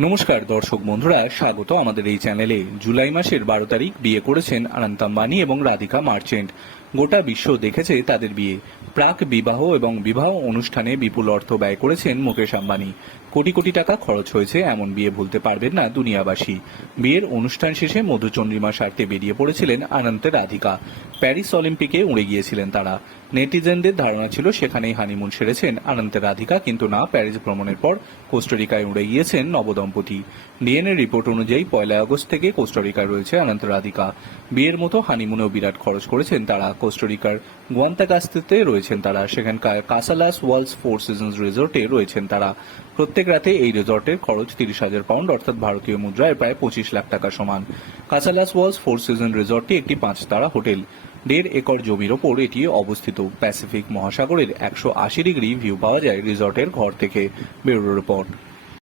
নমস্কার, দর্শক বন্ধুরা, স্বাগত আমাদের এই চ্যানেলে। জুলাই মাসের বারো তারিখ, বিয়ে করেছেন অনন্ত আম্বানি এবং রাধিকা মার্চেন্ট। গোটা বিশ্ব দেখেছে তাদের বিয়ে। প্রাক বিবাহ এবং বিবাহ অনুষ্ঠানে বিপুল অর্থ ব্যয় করেছেন মুকেশ আম্বানি। কোটি কোটি টাকা খরচ হয়েছে, এমন বিয়ে ভুলতে পারবেন না দুনিয়াবাসী। বিয়ের অনুষ্ঠান শেষে মধুচন্দ্রিমা সারতে বেরিয়ে পড়েছিলেন আনন্তের রাধিকা। প্যারিস অলিম্পিকে উড়ে গিয়েছিলেন তারা। নেটিজেনদের ধারণা ছিল সেখানেই হানিমুন সেরেছেন। আনন্তের রাধিকা কিন্তু না, প্যারিস ভ্রমণের পর কোস্টারিকায় উড়ে গিয়েছেন নবদম্পতি। ডিএনএ রিপোর্ট অনুযায়ী পয়লা আগস্ট থেকে কোস্টারিকায় রয়েছে আনন্ত রাধিকা। বিয়ের মতো হানিমুনেও বিরাট খরচ করেছেন তারা। কোস্টারিকার গুয়ান্তাকাস্তিতে রয়েছেন তারা। সেখানকার কাসালাস ওয়ার্লস ফোর সিজনস রিসোর্টে রয়েছেন তারা। প্রত্যেক রাতে এই রিসর্টের খরচ তিরিশ হাজার পাউন্ড, অর্থাৎ ভারতীয় মুদ্রায় প্রায় পঁচিশ লাখ টাকা সমান। কাসালাস ওয়ার্লস ফোর সিজন রিসর্টটি একটি পাঁচ তারা হোটেল। দেড় একর জমির ওপর এটি অবস্থিত। প্যাসিফিক মহাসাগরের একশো আশি ডিগ্রি ভিউ পাওয়া যায় রিসর্টের ঘর থেকে। Bureau report.